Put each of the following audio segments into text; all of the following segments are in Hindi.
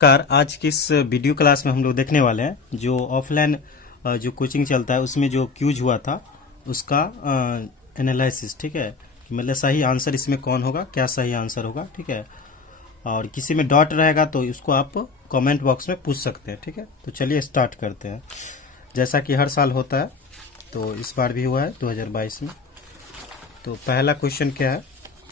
कार आज की इस वीडियो क्लास में हम लोग देखने वाले हैं जो ऑफलाइन जो कोचिंग चलता है उसमें जो क्यूज हुआ था उसका एनालिसिस। ठीक है, कि मतलब सही आंसर इसमें कौन होगा, क्या सही आंसर होगा। ठीक है, और किसी में डॉट रहेगा तो उसको आप कमेंट बॉक्स में पूछ सकते हैं। ठीक है, तो चलिए स्टार्ट करते हैं। जैसा कि हर साल होता है तो इस बार भी हुआ है 2022 में। तो पहला क्वेश्चन क्या है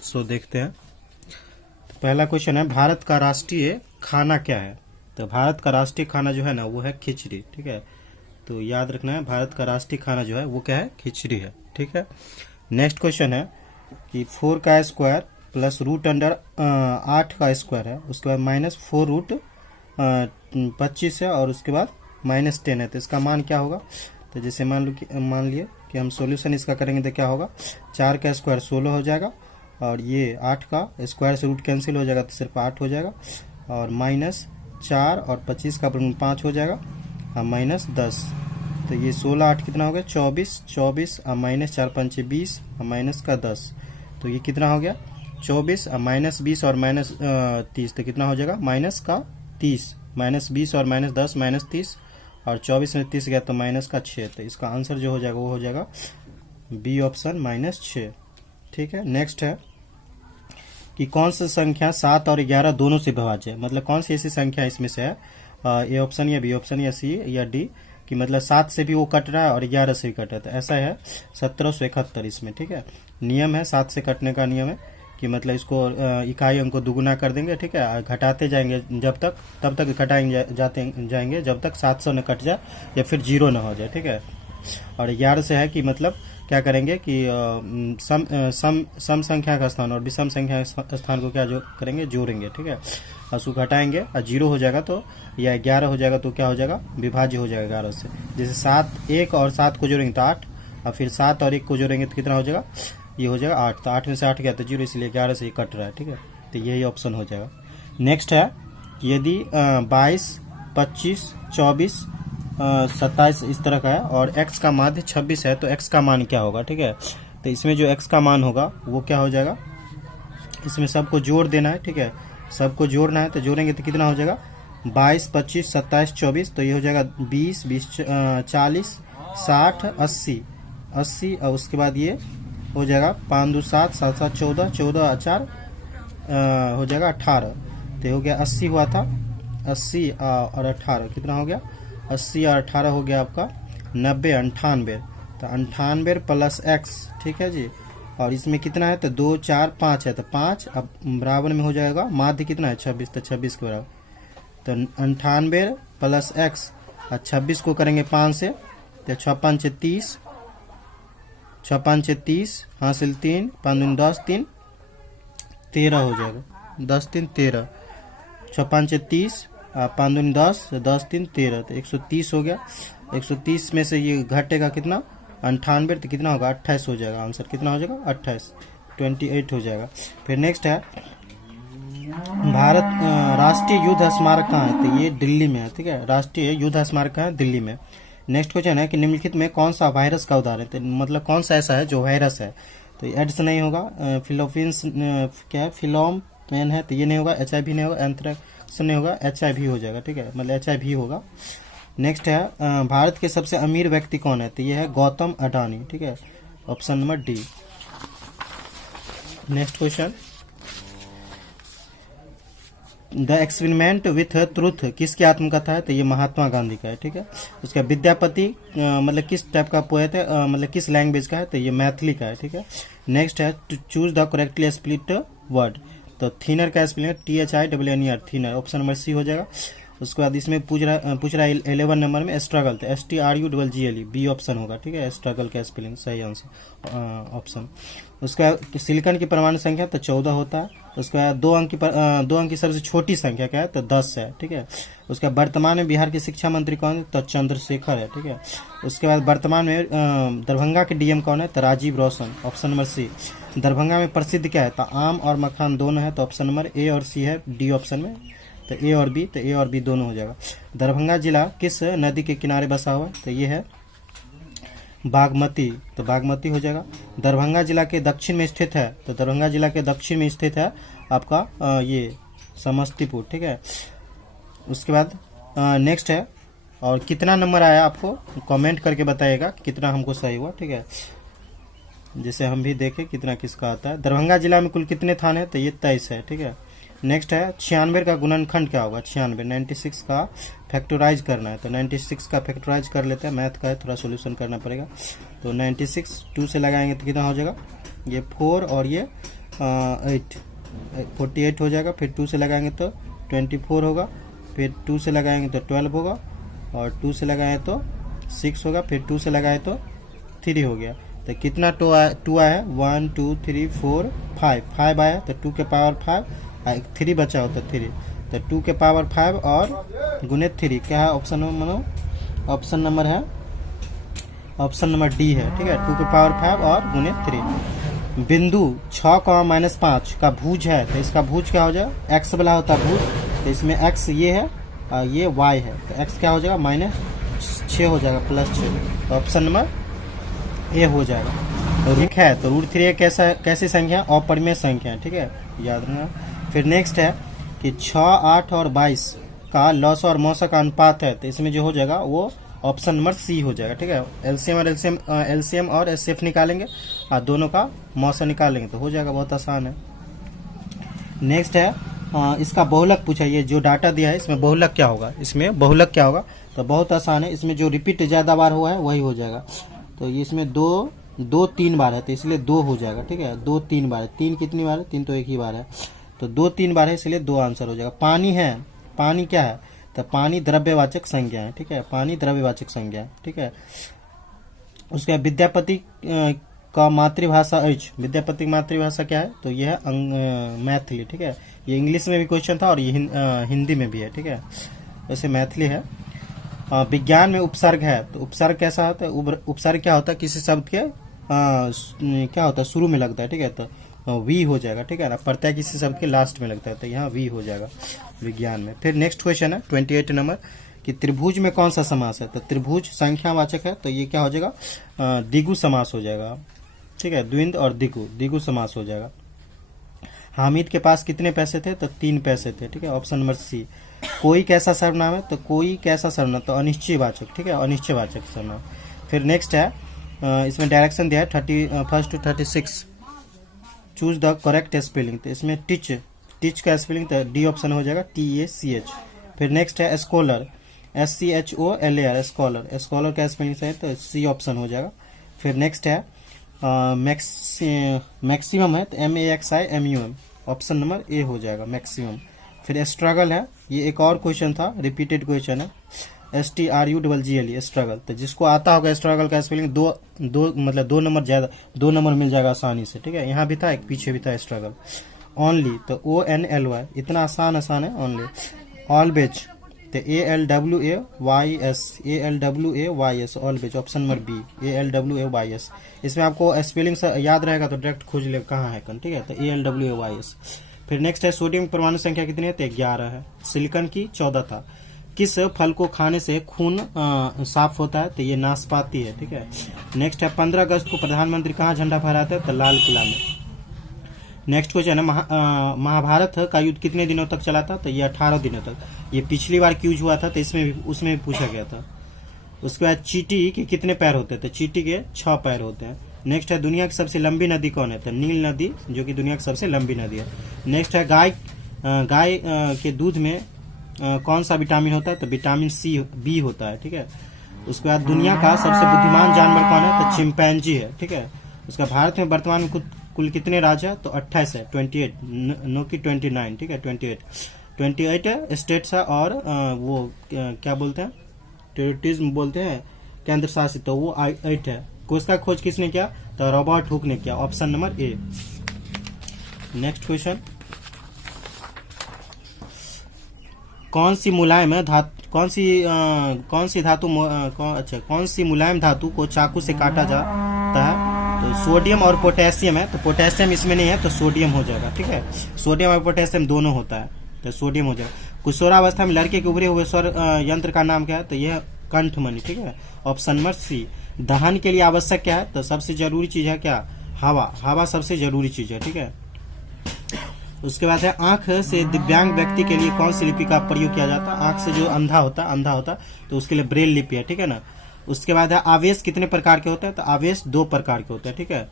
सो देखते हैं। तो पहला क्वेश्चन है, भारत का राष्ट्रीय खाना क्या है। तो भारत का राष्ट्रीय खाना जो है ना वो है खिचड़ी। ठीक है, तो याद रखना है भारत का राष्ट्रीय खाना जो है वो क्या है, खिचड़ी है। ठीक है, नेक्स्ट क्वेश्चन है कि 4 का स्क्वायर प्लस रूट अंडर 8 का स्क्वायर है, उसके बाद माइनस 4 रूट 25 है और उसके बाद माइनस 10 है, तो इसका मान क्या होगा। तो जैसे मान लिए कि हम सॉल्यूशन इसका करेंगे तो क्या होगा, 4 का स्क्वायर 16 हो जाएगा और ये 8 का स्क्वायर से रूट कैंसिल हो जाएगा तो सिर्फ 8 हो जाएगा और माइनस 4 और 25 का 5 हो जाएगा और माइनस 10। तो ये 16 8 कितना हो गया 24, 24 और माइनस 4 5 20 और माइनस का 10, तो ये कितना हो गया 24 और माइनस 20 और माइनस 30, तो कितना हो जाएगा माइनस का 30, माइनस 20 और माइनस 10 माइनस 30 और 24 में 30 गया तो माइनस का 6। तो इसका आंसर जो हो जाएगा वो हो जाएगा बी ऑप्शन माइनस 6। ठीक है, नेक्स्ट है कि कौन सी संख्या 7 और 11 दोनों से विभाज्य है। मतलब कौन सी ऐसी संख्या इसमें से है, ए ऑप्शन या बी ऑप्शन या सी या डी, कि मतलब 7 से भी वो कट रहा है और 11 से भी कट रहा है। तो ऐसा है 1771 इसमें। ठीक है, नियम है 7 से कटने का नियम है कि मतलब इसको इकाई अंक को दुगुना कर देंगे। ठीक है, घटाते जाएंगे जब तक, तब तक घटाएंगे जाएंगे जब तक 700 न कट जाए या फिर 0 न हो जाए। ठीक है, और 11 से है कि मतलब क्या करेंगे कि सम संख्या का स्थान और विषम संख्या का स्थान को क्या जो करेंगे, जोड़ेंगे। ठीक है, और उसको घटाएंगे और 0 हो जाएगा तो या 11 हो जाएगा तो क्या हो जाएगा, विभाज्य हो जाएगा 11 से। जैसे 7 1 और 7 को जोड़ेंगे तो 8 और फिर 7 और 1 को जोड़ेंगे तो कितना हो जाएगा, ये हो जाएगा 8। तो 8 में से 8 गया तो 0, इसलिए 11 से ये कट रहा है। ठीक है, तो यही ऑप्शन हो जाएगा। नेक्स्ट है कि यदि 22 25 24 27 इस तरह का है और x का माध्य 26 है तो x का मान क्या होगा। ठीक है, तो इसमें जो x का मान होगा वो क्या हो जाएगा, इसमें सबको जोड़ देना है। ठीक है, सबको जोड़ना है तो जोड़ेंगे तो कितना हो जाएगा 22 25 27 24, तो ये हो जाएगा 20 20 40 60 80 80 और उसके बाद ये हो जाएगा 5 2 7 7 7 14 14 4 हो जाएगा 18। तो हो गया 80 हुआ था, 80 और 18 कितना हो गया, 80 और 18 हो गया आपका 90 98। तो 98 प्लस x। ठीक है जी, और इसमें कितना है तो 2 4 5 है तो 5, अब बराबर में हो जाएगा माध्य कितना है 26, तो 26 के बराबर। तो 98 प्लस x और 26 को करेंगे 5 से तो 6 5 30, 6 5 30 हासिल 3 5 दूनी 10 3 13 हो जाएगा, 10 3 13, 6 5 30 5 दूनी 10 10 3 13, तो 130 हो गया। 130 में से ये घटेगा कितना 98, तो कितना होगा 28 हो जाएगा। आंसर कितना हो जाएगा 28 28 हो जाएगा। फिर नेक्स्ट है भारत राष्ट्रीय युद्ध स्मारक कहाँ है, तो ये दिल्ली में है। ठीक है, राष्ट्रीय युद्ध स्मारक कहाँ है, दिल्ली में। नेक्स्ट क्वेश्चन है कि निम्नलिखित में कौन सा वायरस का उदाहरण है, तो मतलब कौन सा ऐसा है जो वायरस है। तो एड्स नहीं होगा, फिलोफिन्स क्या है, फिलोम पेन है तो ये नहीं होगा, HIV नहीं होगा, एंथ्रेक्स नहीं होगा, HIV हो जाएगा। ठीक है, मतलब HIV होगा। नेक्स्ट है भारत के सबसे अमीर व्यक्ति कौन है, तो ये है गौतम अडानी। ठीक है, option number D. Next question, the experiment with truth किसकी आत्मकथा है, तो ये महात्मा गांधी का है। ठीक है, उसका विद्यापति मतलब किस टाइप का पोएट है, मतलब किस लैंग्वेज का है, तो ये मैथिली का है। ठीक है, नेक्स्ट है to choose the correctly split word, तो थीनर का spelling THINNER, thinner, option number सी हो जाएगा। उसके बाद इसमें पूछ रहा है 11 नंबर में स्ट्रगल, तो STRUGGLE, बी ऑप्शन होगा। ठीक है, स्ट्रगल का स्पेलिंग सही आंसर ऑप्शन। उसका सिलिकॉन की परमाणु संख्या तो 14 होता है। उसके बाद 2 अंक की सबसे छोटी संख्या क्या है, तो 10 है। ठीक है, उसका वर्तमान में बिहार के शिक्षा मंत्री कौन है, तो चंद्रशेखर है। ठीक है, उसके बाद वर्तमान में दरभंगा के DM कौन है, तो राजीव रोशन, ऑप्शन नंबर सी। दरभंगा में प्रसिद्ध क्या है, तो आम और मखान दोनों है, तो ऑप्शन नंबर ए और सी है डी ऑप्शन में। तो ए और बी, तो ए और बी दोनों हो जाएगा। दरभंगा जिला किस नदी के किनारे बसा हुआ है, तो ये है बागमती, तो बागमती हो जाएगा। दरभंगा जिला के दक्षिण में स्थित है, तो दरभंगा जिला के दक्षिण में स्थित है आपका ये समस्तीपुर। ठीक है, उसके बाद नेक्स्ट है, और कितना नंबर आया आपको कमेंट करके बताइएगा कितना हमको सही हुआ, ठीक है, जैसे हम भी देखें कितना किसका आता है। दरभंगा जिला में कुल कितने थाने हैं, तो ये 23 है, ठीक है। नेक्स्ट है 96 का गुणनखंड क्या होगा, 96, 96 का फैक्टराइज करना है, तो 96 का फैक्टराइज कर लेते हैं, मैथ का है थोड़ा सोल्यूशन करना पड़ेगा। तो 96 2 से लगाएंगे तो कितना हो जाएगा, ये 4 और ये 8, 48 हो जाएगा। फिर 2 से लगाएंगे तो 24 होगा, फिर 2 से लगाएंगे तो 12 होगा, और 2 से लगाएं तो 6 होगा, फिर 2 से लगाएं तो 3 हो गया। तो कितना 2 आया, 1 2 3 4 5 आया, तो 2 के पावर 5, 3 बचा हो तो 3, तो 2 के पावर 5 और गुने 3 क्या है ऑप्शन नंबर, ऑप्शन नंबर है, ऑप्शन नंबर डी है, ठीक है, 2 के पावर 5 और गुने 3। बिंदु 6, -5 का भुज है, तो इसका भुज क्या हो जाएगा, एक्स वाला होता है भुज, तो इसमें एक्स ये है और ये वाई है, तो एक्स क्या हो जाएगा -6 हो जाएगा, +6, तो ऑप्शन नंबर ए हो जाएगा। तो ठीक है, तो √3 कैसी संख्या, अपरिमेय संख्या है, ठीक है, याद रखना। फिर नेक्स्ट है कि 6, 8 और 22 का लॉस और मौसा का अनुपात है, तो इसमें जो हो जाएगा वो ऑप्शन नंबर सी हो जाएगा, ठीक है। एलसीएम और एचसीएफ निकालेंगे और दोनों का मौसा निकालेंगे तो हो जाएगा, बहुत आसान है। नेक्स्ट है इसका बहुलक पूछा, ये जो डाटा दिया है इसमें बहुलक क्या होगा, इसमें बहुलक क्या होगा, तो बहुत आसान है, इसमें जो रिपीट ज्यादा बार हुआ है वही हो जाएगा। तो इसमें 2 3 बार है, तो इसलिए 2 हो जाएगा, ठीक है, 2 3 बार है, 3 कितनी बार है, 3 तो एक ही बार है, तो 2 3 बार है, इसलिए 2 आंसर हो जाएगा। पानी है, पानी क्या है, तो पानी द्रव्यवाचक संज्ञा है, ठीक है, पानी द्रव्यवाचक संज्ञा है, ठीक है। उसके विद्यापति का मातृभाषा एच, विद्यापति की मातृभाषा क्या है, तो यह है मैथिली, ठीक है, ये इंग्लिश में भी क्वेश्चन था और ये हिंदी में भी है, ठीक है, वैसे मैथिली है। विज्ञान में उपसर्ग है, तो उपसर्ग कैसा होता है, उपसर्ग क्या होता है, किसी शब्द के क्या होता है शुरू में लगता है, ठीक है, तो वी हो जाएगा, ठीक है ना, प्रत्यय किसी शब्द के लास्ट में लगता है, तो यहाँ वी हो जाएगा विज्ञान में। फिर नेक्स्ट क्वेश्चन है 28 नंबर कि त्रिभुज में कौन सा समास है, तो त्रिभुज संख्यावाचक है, तो ये क्या हो जाएगा, द्विगु समास हो जाएगा, ठीक है, द्विंद और द्विगु समास हो जाएगा। हामिद के पास कितने पैसे थे, तो 3 पैसे थे, ठीक है, ऑप्शन नंबर सी। कोई कैसा सर्वनाम है, तो कोई कैसा सर्वनाम, तो अनिश्चयवाचक, ठीक है, अनिश्चयवाचक सर्वनाम। फिर नेक्स्ट है इसमें डायरेक्शन दिया है 31 to 36, choose the correct spelling, तो इसमें टीच का स्पेलिंग तो डी ऑप्शन हो जाएगा, TACH। फिर नेक्स्ट है स्कॉलर, SCHOLAR, स्कॉलर का स्पेलिंग है तो सी ऑप्शन हो जाएगा। फिर नेक्स्ट है मैक्सिमम है, तो MAXIMUM, ऑप्शन नंबर ए हो जाएगा मैक्सिमम। फिर स्ट्रगल है, ये एक और क्वेश्चन था, रिपीटेड क्वेश्चन है, STRUGGLE स्ट्रगल, तो जिसको आता होगा स्ट्रगल का स्पेलिंग दो मतलब 2 नंबर ज्यादा, 2 नंबर मिल जाएगा आसानी से, ठीक है, यहाँ भी था एक पीछे भी था स्ट्रगल। ओनली तो ONLY, इतना आसान है ओनली। ऑलवेज तो ALWAYS, always, option number B ALWAYS। इसमें आपको स्पेलिंग याद रहेगा तो डायरेक्ट खोज ले कहाँ है, ठीक है, तो ALWAYS। फिर नेक्स्ट है सोडियम परमाणु संख्या कितनी है, तो 11 है। सिलिकॉन की 14 था। किस फल को खाने से खून साफ होता है, तो ये नाशपाती है, ठीक है। नेक्स्ट है 15 अगस्त को प्रधानमंत्री कहाँ झंडा फहराते हैं, तो लाल किला में। नेक्स्ट क्वेश्चन है महाभारत का युद्ध कितने दिनों तक चला था, तो ये 18 दिनों तक। ये पिछली बार क्यूज हुआ था, तो उसमें भी पूछा गया था। उसके बाद चींटी के कितने पैर होते हैं, तो चींटी के 6 पैर होते हैं। नेक्स्ट है दुनिया की सबसे लंबी नदी कौन है, तो नील नदी, जो कि दुनिया की सबसे लंबी नदी है। नेक्स्ट है गाय के दूध में कौन सा विटामिन होता है, तो विटामिन बी होता है, ठीक है। उसके बाद दुनिया का सबसे बुद्धिमान जानवर कौन है, तो चिंपैंजी है, ठीक है। उसका भारत में वर्तमान में कुल कितने राज्य है, तो 28 है, 28 नो की 29, ठीक है, 28 स्टेट्स है, और वो क्या बोलते हैं, टेरिटरीज बोलते हैं, केंद्र शासित, तो वो 8 है। उसका खोज किसने किया, तो रॉबर्ट हुक ने किया, option number A. Next question, कौन सी मुलायम धातु को चाकू से काटा जाता है, तो सोडियम और पोटेशियम है, तो पोटेशियम इसमें नहीं है, तो सोडियम हो जाएगा, ठीक है। सोडियम और पोटेशियम दोनों होता है, तो सोडियम हो जाएगा। किशोरावस्था में लड़के के उभरे हुए स्वर यंत्र का नाम क्या है, तो यह कंठमणि, ठीक है, ऑप्शन नंबर सी। दहन के लिए आवश्यक क्या है, तो सबसे जरूरी चीज है क्या, हवा सबसे जरूरी चीज है, ठीक है। उसके बाद है आंख से दिव्यांग व्यक्ति के लिए कौन सी लिपि का प्रयोग किया जाता है? आंख से जो अंधा होता तो उसके लिए ब्रेल लिपि है, ठीक है ना। उसके बाद है आवेश कितने प्रकार के होते हैं? तो आवेश 2 प्रकार के होते हैं, ठीक है।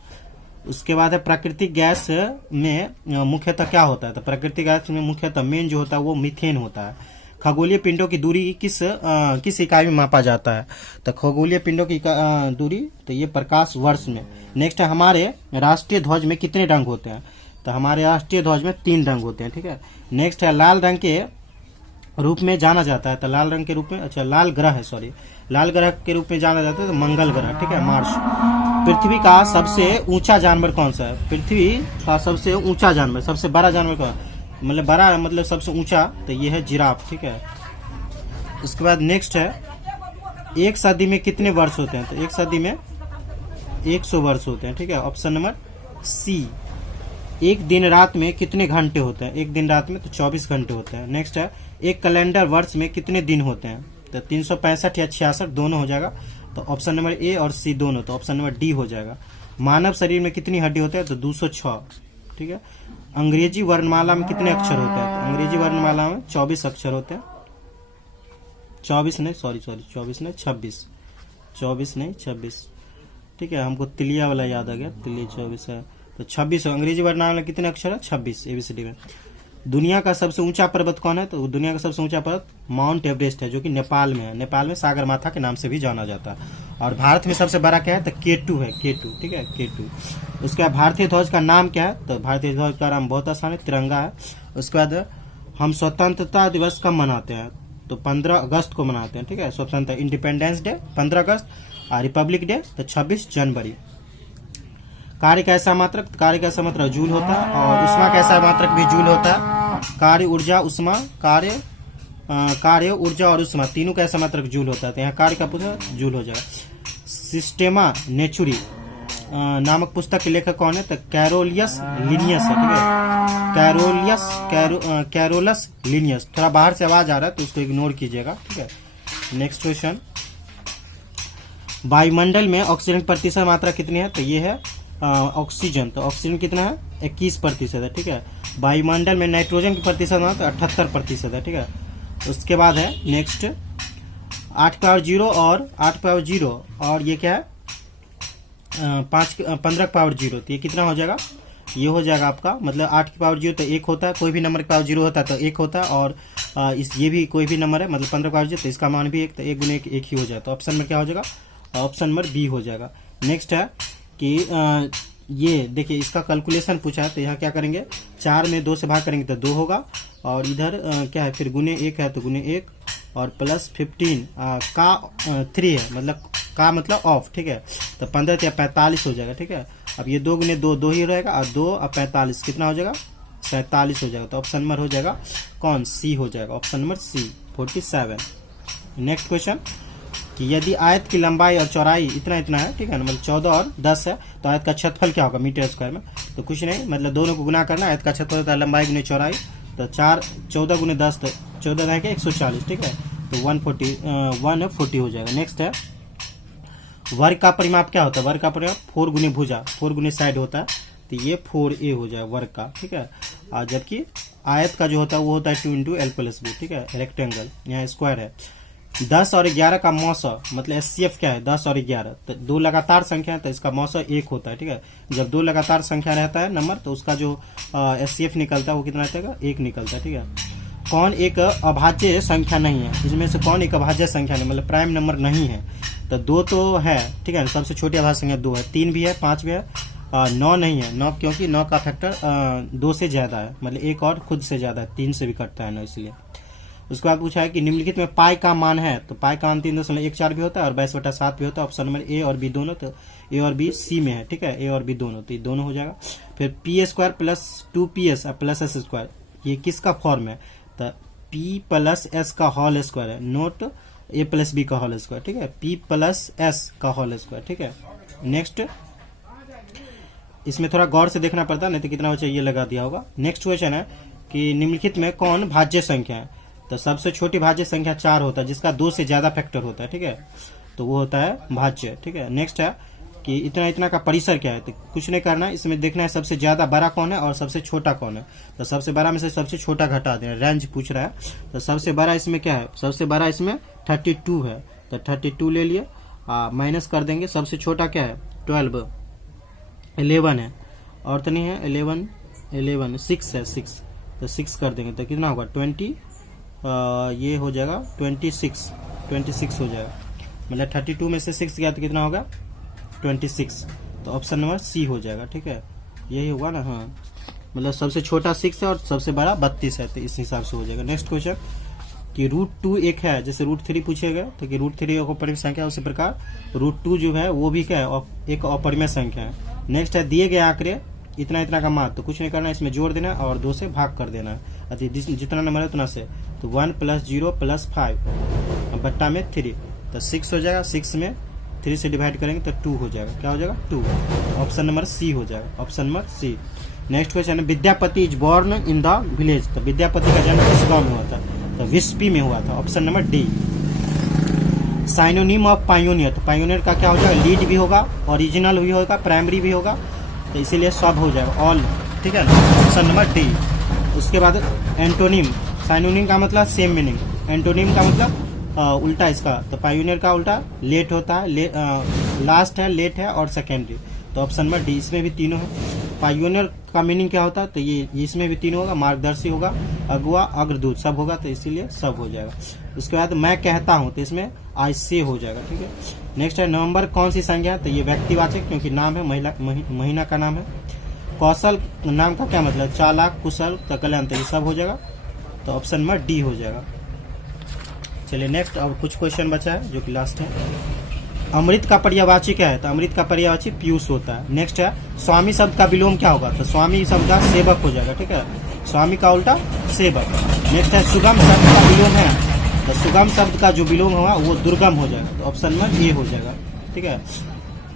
उसके बाद है प्राकृतिक गैस में मुख्यतः क्या होता है? तो प्राकृतिक गैस में मुख्यतः मेन जो होता है वो मीथेन होता है। खगोलीय पिंडों की दूरी किस इकाई में मापा जाता है? तो खगोलीय पिंडों की दूरी तो ये प्रकाश वर्ष में। नेक्स्ट है हमारे राष्ट्रीय ध्वज में कितने रंग होते हैं? तो हमारे राष्ट्रीय ध्वज में 3 रंग होते हैं, ठीक है। नेक्स्ट है लाल रंग के रूप में जाना जाता है, तो लाल रंग के रूप में लाल ग्रह के रूप में जाना जाता है तो मंगल ग्रह, ठीक है, मार्स। पृथ्वी का सबसे ऊंचा जानवर कौन सा है? पृथ्वी का सबसे ऊंचा जानवर, सबसे बड़ा जानवर कौन है? मतलब बड़ा मतलब सबसे ऊंचा, तो ये है जिराफ, ठीक है। उसके बाद नेक्स्ट है एक सदी में कितने वर्ष होते हैं? तो एक सदी में 100 वर्ष होते हैं, ठीक है। Option number C. एक दिन रात में कितने घंटे होते हैं? एक दिन रात में तो 24 घंटे होते हैं। नेक्स्ट है एक कैलेंडर वर्ष में कितने दिन होते हैं? तो 365 या 66 दोनों हो जाएगा, तो ऑप्शन नंबर ए और सी दोनों, तो ऑप्शन नंबर डी हो जाएगा। मानव शरीर में कितनी हड्डी होते हैं? तो 206, ठीक है। अंग्रेजी वर्णमाला में कितने अक्षर होते हैं? तो अंग्रेजी वर्णमाला में 24 अक्षर होते हैं। 24 नहीं, सॉरी 24 नहीं, 26, 24 नहीं 26, ठीक है। हमको तिलिया वाला याद आ गया, तिलिया 24 है, तो 26 अंग्रेजी वर्णमाला में कितने अक्षर है? 26 एबीसीडी में। दुनिया का सबसे ऊंचा पर्वत कौन है? तो दुनिया का सबसे ऊंचा पर्वत माउंट एवरेस्ट है, जो कि नेपाल में है। नेपाल में सागर माथा के नाम से भी जाना जाता है। और भारत में सबसे बड़ा क्या है? तो K2 है, K2, ठीक है, K2। उसके बाद भारतीय ध्वज का नाम क्या है? तो भारतीय ध्वज का नाम बहुत आसान है, तिरंगा है। उसके बाद हम स्वतंत्रता दिवस कब मनाते हैं? तो 15 अगस्त को मनाते हैं, ठीक है। स्वतंत्रता इंडिपेंडेंस डे 15 अगस्त, और रिपब्लिक डे तो 26 जनवरी। कार्य कैसा मात्रक? कार्य कैसा मात्रक जूल होता है, और उष्मा कैसा मात्रक भी जूल होता है। कार्य, ऊर्जा, उष्मा, कार्य ऊर्जा और उष्मा तीनों कैसा मात्रक जूल होता है। तो यहाँ कार्य का पूछा जूल हो जाएगा। सिस्टेमा नेचुरी नामक पुस्तक के लेखक कौन है? तो कैरोलियस लिनियस है, ठीक है। Carolus Linnaeus. थोड़ा बाहर से आवाज आ रहा है तो उसको इग्नोर कीजिएगा, ठीक है। नेक्स्ट क्वेश्चन, वायुमंडल में ऑक्सीजन प्रतिशत मात्रा कितनी है? तो ये है ऑक्सीजन, तो ऑक्सीजन कितना है? 21% है, ठीक है। वायुमंडल में नाइट्रोजन की प्रतिशत तो 78% है, ठीक है। उसके बाद है नेक्स्ट 8 पावर 0 और 8 पावर 0 और ये क्या है 15 पावर 0, तो ये कितना हो जाएगा? ये हो जाएगा आपका मतलब 8 की पावर 0 तो 1 होता है, कोई भी नंबर की पावर 0 होता है तो 1 होता है, और ये भी कोई भी नंबर है मतलब 15 पावर 0 तो इसका मान भी 1, तो 1 गुने 1 ही हो जाएगा। तो ऑप्शन में क्या हो जाएगा? ऑप्शन नंबर बी हो जाएगा। नेक्स्ट है कि ये देखिए इसका कैलकुलेशन पूछा है, तो यहाँ क्या करेंगे 4 में 2 से भाग करेंगे तो 2 होगा, और इधर क्या है फिर गुने 1 है तो गुने 1 और प्लस 15 का 3 है मतलब का मतलब ऑफ, ठीक है। तो 15 या 45 हो जाएगा, ठीक है। अब ये 2 गुने 2 2 ही रहेगा, और 2 और 45 कितना हो जाएगा? 47 हो जाएगा। तो ऑप्शन नंबर हो जाएगा कौन? सी हो जाएगा, option number C 47। Next question कि यदि आयत की लंबाई और चौड़ाई इतना इतना है, ठीक है ना, मतलब 14 और 10 है, तो आयत का क्षेत्रफल क्या होगा मीटर स्क्वायर में? तो कुछ नहीं, मतलब दोनों को गुना करना। आयत का क्षेत्रफल होता है लंबाई गुने चौड़ाई, तो 14 गुने 10 तो 14 रहेगा 140, ठीक है। तो 140 हो जाएगा। नेक्स्ट है वर्ग का परिमाप क्या होता है? वर्ग का परिमाप 4 गुने भुजा 4 गुने साइड होता है, तो ये 4a हो जाएगा वर्ग का, ठीक है। और जबकि आयत का जो होता है वो होता है 2 इंटू एल प्लस बी, ठीक है। रेक्टेंगल यहाँ स्क्वायर है। 10 और 11 का मौसा मतलब एचसीएफ क्या है? 10 और 11 तो 2 लगातार संख्या है तो इसका मौसा 1 होता है, ठीक है। जब 2 लगातार संख्या रहता है नंबर तो उसका जो एचसीएफ निकलता है वो कितना रहता है? 1 निकलता है, ठीक है। कौन एक अभाज्य संख्या नहीं है? इसमें से कौन एक अभाज्य संख्या नहीं मतलब प्राइम नंबर नहीं है? तो 2 तो है, ठीक है। सबसे छोटी अभाज्य संख्या 2 है, 3 भी है, 5 भी है, 9 नहीं है। 9 क्योंकि 9 का फैक्टर 2 से ज्यादा है, मतलब 1 और खुद से ज्यादा है, 3 से भी कटता है 9, इसलिए। उसके बाद पूछा है कि निम्नलिखित में पाई का मान है, तो पाई का मान 3.14 भी होता है और 22/7 भी होता है। ऑप्शन नंबर ए और बी दोनों, तो ए और बी सी में है, ठीक है। ए और बी दोनों, तो ये दोनों हो जाएगा। फिर p² plus 2ps plus s², ये किसका फॉर्म है? तो p प्लस s का होल स्क्वायर है, नोट a प्लस b का होल स्क्वायर, ठीक है। p प्लस s का होल स्क्वायर, ठीक है। नेक्स्ट इसमें थोड़ा गौर से देखना पड़ता है, नहीं तो कितना हो चाहिए लगा दिया होगा। नेक्स्ट क्वेश्चन है कि निम्नलिखित में कौन भाज्य संख्या है? तो सबसे छोटी भाज्य संख्या 4 होता है जिसका 2 से ज्यादा फैक्टर होता है, ठीक है। तो वो होता है भाज्य, ठीक है। नेक्स्ट है कि इतना इतना का परिसर क्या है, तो कुछ नहीं करना है, इसमें देखना है सबसे ज्यादा बड़ा कौन है और सबसे छोटा कौन है। तो सबसे बड़ा में से सबसे छोटा घटा देना, रेंज पूछ रहा है। तो सबसे बड़ा इसमें क्या है, सबसे बड़ा इसमें 32 है, तो 32 ले लिए, माइनस कर देंगे। सबसे छोटा क्या है 12, 11 है, और तो नहीं है 11, 6 है, 6, तो 6 कर देंगे तो कितना होगा 20, ये हो जाएगा 26 हो जाएगा। मतलब 32 में से 6 गया तो कितना होगा 26, तो ऑप्शन नंबर सी हो जाएगा। ठीक है, यही होगा ना। हाँ, मतलब सबसे छोटा 6 है और सबसे बड़ा 32 है, तो इस हिसाब से हो जाएगा। नेक्स्ट क्वेश्चन कि √2 एक है, जैसे √3 पूछे गए तो कि √3 एक अपरिमेय संख्या, उसी प्रकार √2 जो है वो भी क्या है, एक अपरिमेय संख्या है। नेक्स्ट है दिए गए आंकड़े इतना इतना का मान, तो कुछ नहीं करना, इसमें जोड़ देना और 2 से भाग कर देना, जितना नंबर है उतना से। तो 1 + 0 + 5 बट्टा में 3, तो 6 हो जाएगा। 6 में 3 से डिवाइड करेंगे तो 2 हो जाएगा। क्या हो जाएगा 2, ऑप्शन नंबर सी हो जाएगा, option number c. Next question है Vidyapati is born in the village, तो विद्यापति का जन्म किस गांव में हुआ था, तो विस्पी में हुआ था, option number D. Synonym of pioneer, तो पायोनियर का क्या हो जाएगा, लीड भी होगा, ओरिजिनल भी होगा, प्राइमरी भी होगा, तो इसीलिए सब हो जाएगा, ऑल। ठीक है ना, ऑप्शन नंबर डी। उसके बाद एंटोनिम, साइनोनिम का मतलब सेम मीनिंग, एंटोनिम का मतलब उल्टा इसका, तो पायोनियर का उल्टा लेट होता है, लास्ट है, लेट है और सेकेंडरी, तो ऑप्शन नंबर डी। इसमें भी तीनों है। पायोनियर का मीनिंग क्या होता है, तो ये इसमें भी तीनों होगा, मार्गदर्शी होगा, अगुआ, अग्रदूत, सब होगा, तो इसीलिए सब हो जाएगा। उसके बाद मैं कहता हूं, तो इसमें आई से हो जाएगा। ठीक है, नेक्स्ट है नवंबर कौन सी संख्या, तो ये व्यक्तिवाचक, क्योंकि नाम है, महीना का नाम है। कौशल नाम का क्या मतलब, चालाक, कुशल, तो कल्याण, तो ये सब हो जाएगा, तो ऑप्शन नंबर डी हो जाएगा। चलिए नेक्स्ट, और कुछ क्वेश्चन बचा है जो कि लास्ट है। अमृत का पर्यायवाची क्या है, तो अमृत का पर्यायवाची पीयूष होता है। नेक्स्ट है स्वामी शब्द का विलोम क्या होगा, तो स्वामी शब्द का सेवक हो जाएगा। ठीक है, स्वामी का उल्टा सेवक। नेक्स्ट है सुगम शब्द का विलोम है, तो सुगम शब्द का जो विलोम होगा वो दुर्गम हो जाएगा, तो ऑप्शन नंबर ए हो जाएगा। ठीक है,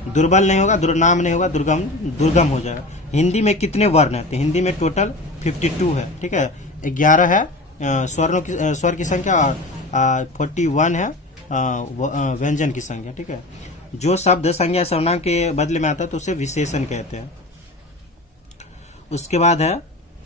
दुर्बल नहीं होगा, दुर्नाम नहीं होगा, दुर्गम हो जाएगा। हिंदी में कितने वर्ण है, तो हिंदी में टोटल 52 है। ठीक है, 11 है स्वर की संख्या, और 41 है व्यंजन की संख्या। ठीक है, जो शब्द संज्ञा सर्वनाम के बदले में आता है तो उसे विशेषण कहते हैं। उसके बाद है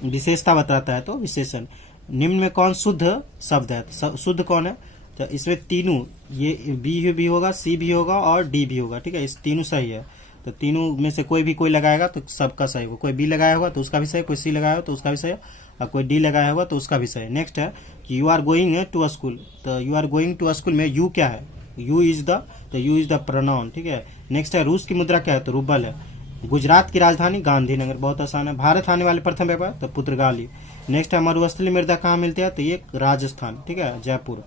विशेषता बताता है, तो विशेषण। निम्न में कौन शुद्ध शब्द है, तो शुद्ध कौन है, तो इसमें तीनों, ये बी भी होगा, सी भी होगा और डी भी होगा। ठीक है, इस तीनों सही है, तो तीनों में से कोई भी कोई लगाएगा तो सबका सही होगा। कोई बी लगाया होगा तो उसका भी सही, कोई सी लगाया होगा तो उसका भी सही, और कोई डी लगाया होगा तो उसका भी सही। नेक्स्ट है कि you are going to a school, तो you are going to a school में यू क्या है, यू इज द प्रोनाउन। ठीक है, नेक्स्ट है रूस की मुद्रा क्या है, तो रूबल है। गुजरात की राजधानी गांधीनगर, बहुत आसान है। भारत आने वाले प्रथम व्यापार, तो पुर्तगाली। नेक्स्ट है मरुस्थलीय मृदा कहाँ मिलती है, तो ये राजस्थान। ठीक है, जयपुर।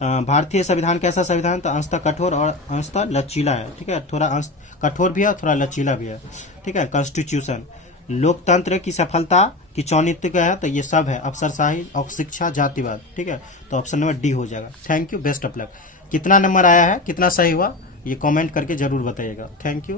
भारतीय संविधान कैसा संविधान, तो अंशतः कठोर और अंशतः लचीला है। ठीक है, थोड़ा अंश कठोर भी है और थोड़ा लचीला भी है। ठीक है, कॉन्स्टिट्यूशन। लोकतंत्र की सफलता की चौनित्य क्या है, तो ये सब है, अफसरशाही और शिक्षा, जातिवाद। ठीक है, तो ऑप्शन नंबर डी हो जाएगा। Thank you, best of luck. कितना नंबर आया है, कितना सही हुआ, ये कमेंट करके जरूर बताइएगा। Thank you.